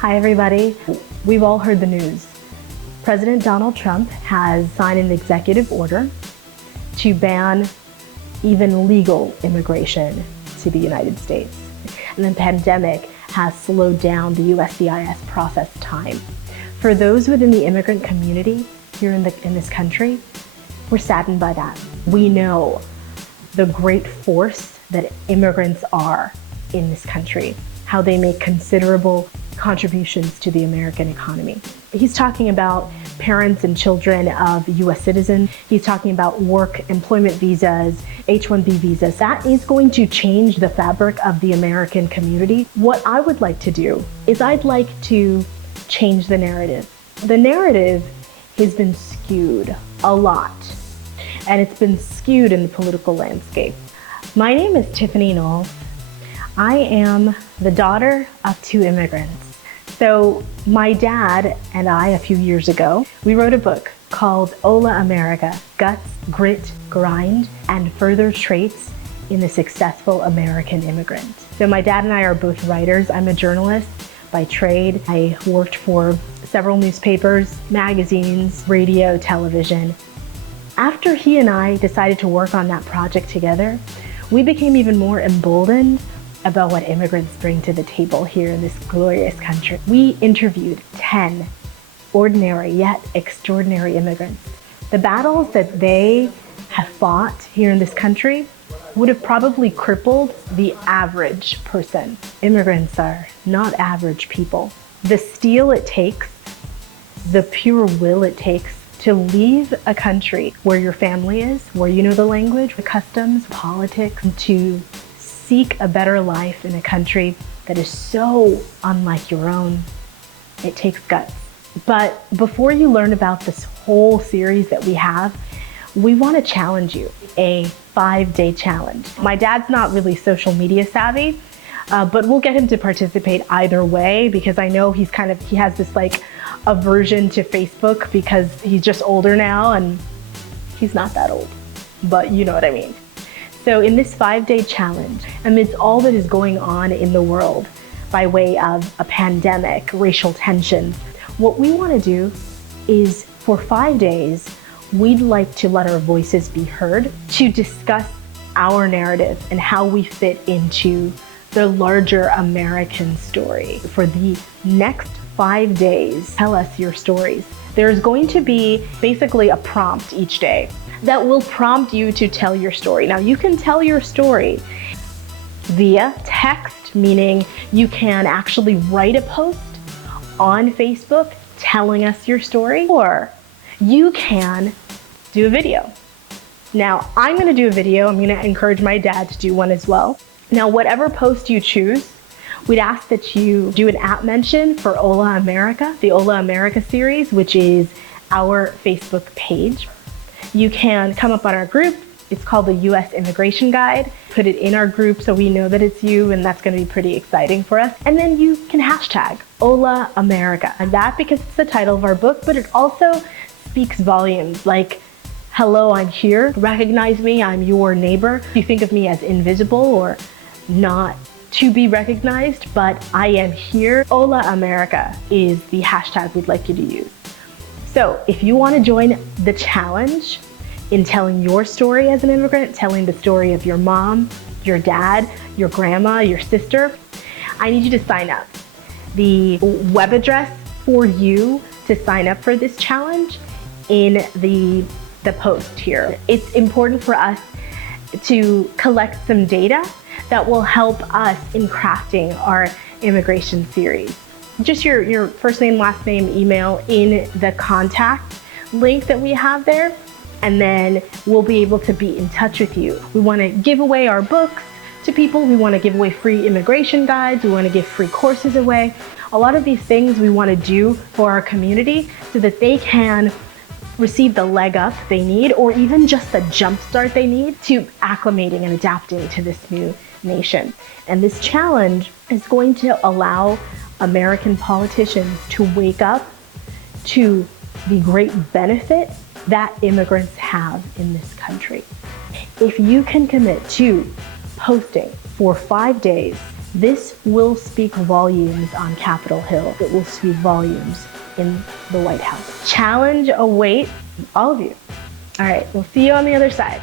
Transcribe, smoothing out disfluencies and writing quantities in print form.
Hi everybody. We've all heard the news. President Donald Trump has signed an executive order to ban even legal immigration to the United States. And the pandemic has slowed down the USCIS process time. For those within the immigrant community here in this country, we're saddened by that. We know the great force that immigrants are in this country, how they make considerable contributions to the American economy. He's talking about parents and children of US citizens. He's talking about work, employment visas, H-1B visas. That is going to change the fabric of the American community. What I would like to do is I'd like to change the narrative. The narrative has been skewed a lot, and it's been skewed in the political landscape. My name is Tiffany Knowles. I am the daughter of 2 immigrants. So my dad and I, a few years ago, we wrote a book called HOLA America, Guts, Grit, Grind, and Further Traits in the Successful American Immigrant. So my dad and I are both writers. I'm a journalist by trade. I worked for several newspapers, magazines, radio, television. After he and I decided to work on that project together, we became even more emboldened about what immigrants bring to the table here in this glorious country. We interviewed 10 ordinary yet extraordinary immigrants. The battles that they have fought here in this country would have probably crippled the average person. Immigrants are not average people. The steel it takes, the pure will it takes to leave a country where your family is, where you know the language, the customs, politics, to seek a better life in a country that is so unlike your own. It takes guts. But before you learn about this whole series that we have, we want to challenge you, a 5-day challenge. My dad's not really social media savvy, but we'll get him to participate either way, because I know he has this like aversion to Facebook because he's just older now, and he's not that old, but you know what I mean. So in this 5-day challenge, amidst all that is going on in the world by way of a pandemic, racial tensions, what we want to do is for 5 days, we'd like to let our voices be heard to discuss our narrative and how we fit into the larger American story. For the next 5 days, tell us your stories. There's going to be basically a prompt each day that will prompt you to tell your story. Now, you can tell your story via text, meaning you can actually write a post on Facebook telling us your story, or you can do a video. Now, I'm gonna do a video. I'm gonna encourage my dad to do one as well. Now, whatever post you choose, we'd ask that you do an @ mention for HOLA America, the HOLA America series, which is our Facebook page. You can come up on our group. It's called the US Immigration Guide. Put it in our group so we know that it's you, and that's gonna be pretty exciting for us. And then you can hashtag HOLA America. And that because it's the title of our book, but it also speaks volumes, like, hello, I'm here, recognize me, I'm your neighbor. You think of me as invisible or not to be recognized, but I am here. HOLA America is the hashtag we'd like you to use. So if you want to join the challenge in telling your story as an immigrant, telling the story of your mom, your dad, your grandma, your sister, I need you to sign up. The web address for you to sign up for this challenge in the post here. It's important for us to collect some data that will help us in crafting our immigration series. Just your first name, last name, email in the contact link that we have there, and then we'll be able to be in touch with you. We want to give away our books to people. We want to give away free immigration guides. We want to give free courses away. A lot of these things we want to do for our community so that they can receive the leg up they need, or even just the jump start they need to acclimating and adapting to this new nation. And this challenge is going to allow American politicians to wake up to the great benefit that immigrants have in this country. If you can commit to posting for 5 days, This will speak volumes on Capitol Hill. It will speak volumes in the White House. Challenge awaits all of you. All right, we'll see you on the other side.